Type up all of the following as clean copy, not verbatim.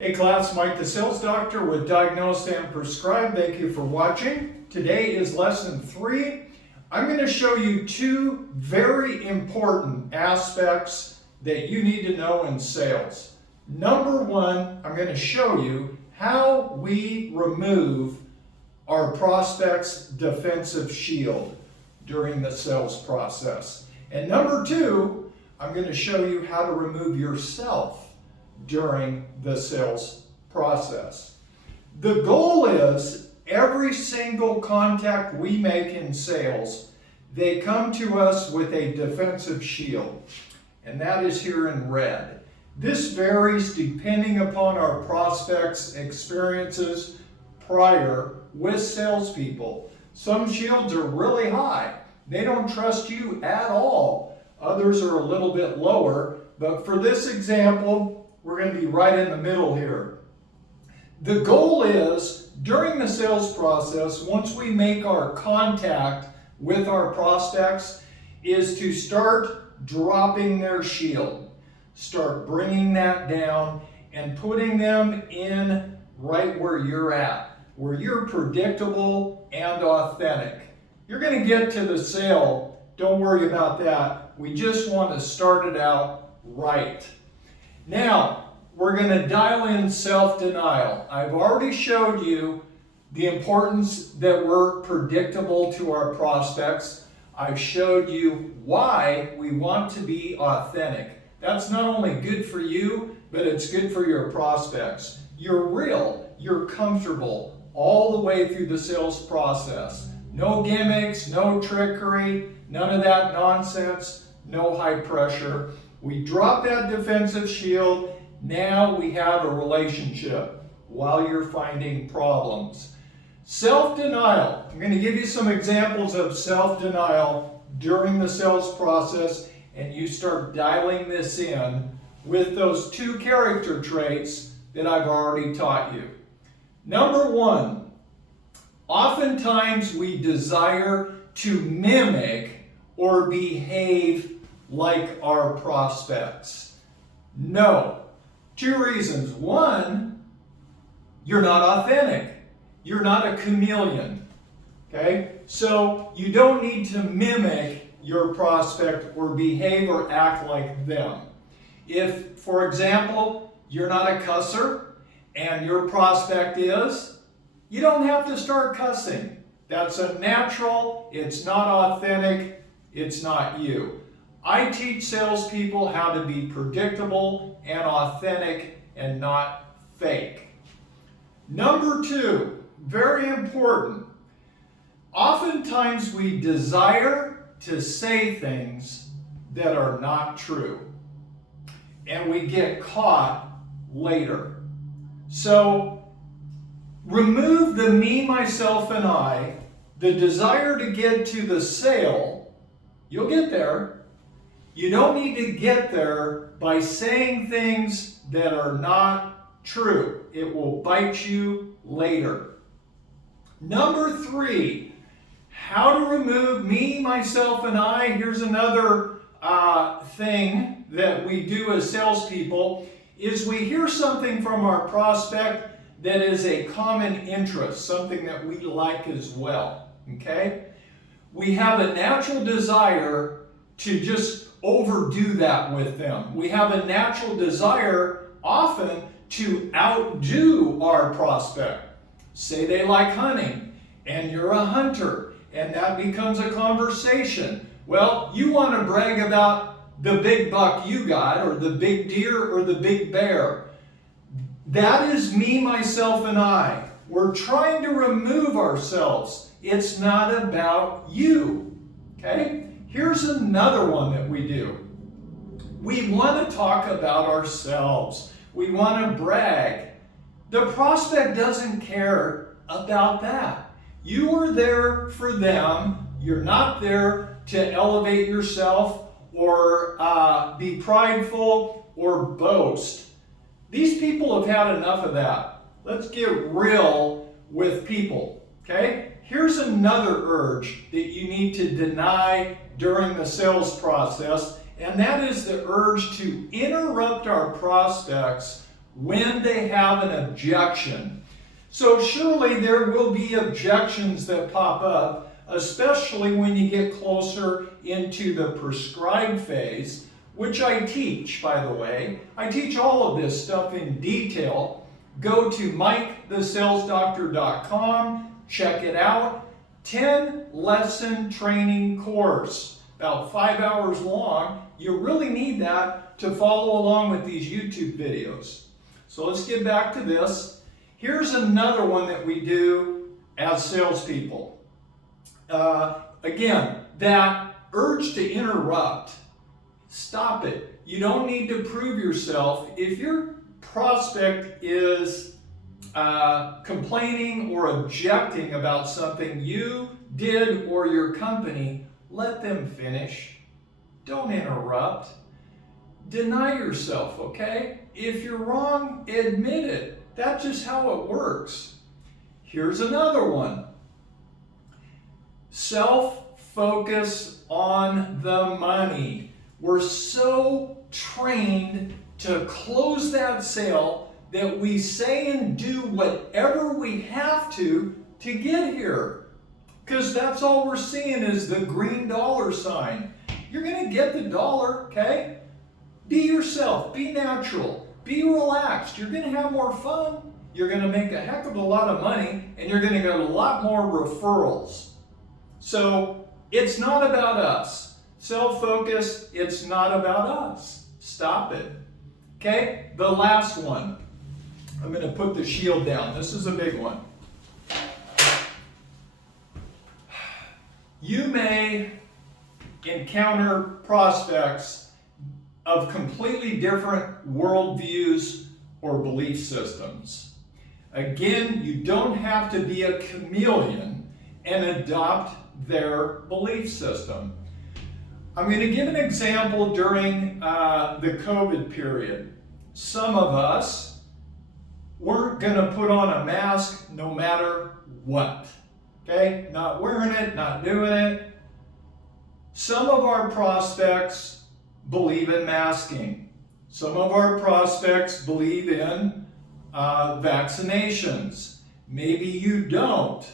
Hey class, Mike the Sales Doctor with Diagnose and Prescribe. Thank you for watching. Today is lesson 3. I'm going to show you two very important aspects that you need to know in sales. Number one, I'm going to show you how we remove our prospect's defensive shield during the sales process. And number two, I'm going to show you how to remove yourself during the sales process. The goal is every single contact we make in sales, they come to us with a defensive shield, and that is here in red. This varies depending upon our prospects' experiences prior with salespeople. Some shields are really high. They don't trust you at all. Others are a little bit lower, but for this example, we're going to be right in the middle here. The goal is, during the sales process, once we make our contact with our prospects, is to start dropping their shield. Start bringing that down and putting them in right where you're at, where you're predictable and authentic. You're going to get to the sale. Don't worry about that. We just want to start it out right. Now, we're going to dial in self-denial. I've already showed you the importance that we're predictable to our prospects. I've showed you why we want to be authentic. That's not only good for you, but it's good for your prospects. You're real, you're comfortable all the way through the sales process. No gimmicks, no trickery, none of that nonsense, no high pressure. We drop that defensive shield. Now we have a relationship while you're finding problems. Self-denial. I'm going to give you some examples of self-denial during the sales process, and you start dialing this in with those two character traits that I've already taught you. Number one, oftentimes we desire to mimic or behave like our prospects. No. Two reasons. One, you're not authentic. You're not a chameleon. Okay? So you don't need to mimic your prospect or behave or act like them. If, for example, you're not a cusser and your prospect is, you don't have to start cussing. That's a natural, it's not authentic, it's not you. I teach salespeople how to be predictable and authentic and not fake. Number two, very important. Oftentimes we desire to say things that are not true, and we get caught later. So remove the me, myself, and I, the desire to get to the sale. You'll get there. You don't need to get there by saying things that are not true. It will bite you later. Number three, how to remove me, myself, and I. Here's another thing that we do as salespeople, is we hear something from our prospect that is a common interest, something that we like as well. Okay? We have a natural desire to just overdo that with them. We have a natural desire often to outdo our prospect. Say they like hunting and you're a hunter, and that becomes a conversation. Well, you want to brag about the big buck you got, or the big deer, or the big bear. That is me, myself, and I. We're trying to remove ourselves. It's not about you. Okay? Here's another one that we do. We want to talk about ourselves. We want to brag. The prospect doesn't care about that. You are there for them. You're not there to elevate yourself or be prideful or boast. These people have had enough of that. Let's get real with people. Okay? Here's another urge that you need to deny during the sales process, and that is the urge to interrupt our prospects when they have an objection. So surely there will be objections that pop up, especially when you get closer into the prescribed phase, which I teach, by the way. I teach all of this stuff in detail. Go to TheSalesDoctor.com, check it out. 10-lesson training course, about 5 hours long. You really need that to follow along with these YouTube videos. So let's get back to this. Here's another one that we do as salespeople. Again, that urge to interrupt. Stop it. You don't need to prove yourself. If your prospect is complaining or objecting about something you did or your company, let them finish. Don't interrupt. Deny yourself, okay? If you're wrong, admit it. That's just how it works. Here's another one. Self-focus on the money. We're so trained to close that sale that we say and do whatever we have to get here. Because that's all we're seeing is the green dollar sign. You're going to get the dollar, okay? Be yourself. Be natural. Be relaxed. You're going to have more fun. You're going to make a heck of a lot of money, and you're going to get a lot more referrals. So it's not about us. Self-focus, it's not about us. Stop it. Okay? The last one. I'm going to put the shield down. This is a big one. You may encounter prospects of completely different worldviews or belief systems. Again, you don't have to be a chameleon and adopt their belief system. I'm going to give an example during the COVID period. Some of us weren't going to put on a mask no matter what. Okay? Not wearing it, not doing it. Some of our prospects believe in masking. Some of our prospects believe in vaccinations. Maybe you don't.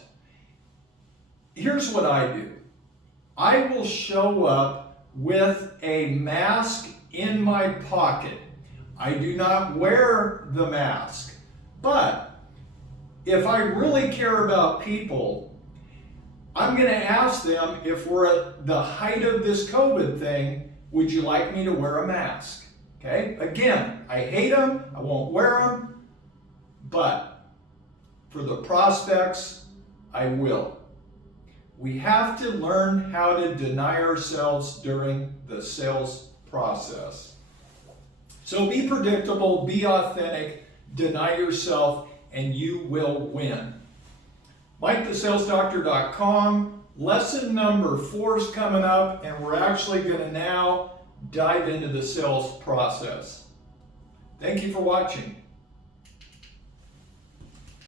Here's what I do. I will show up with a mask in my pocket. I do not wear the mask. But if I really care about people, I'm going to ask them, if we're at the height of this COVID thing, would you like me to wear a mask? Okay? Again, I hate them. I won't wear them. But for the prospects, I will. We have to learn how to deny ourselves during the sales process. So be predictable, be authentic, deny yourself, and you will win. TheSalesDoctor.com. Lesson number 4 is coming up, and we're actually going to now dive into the sales process. Thank you for watching.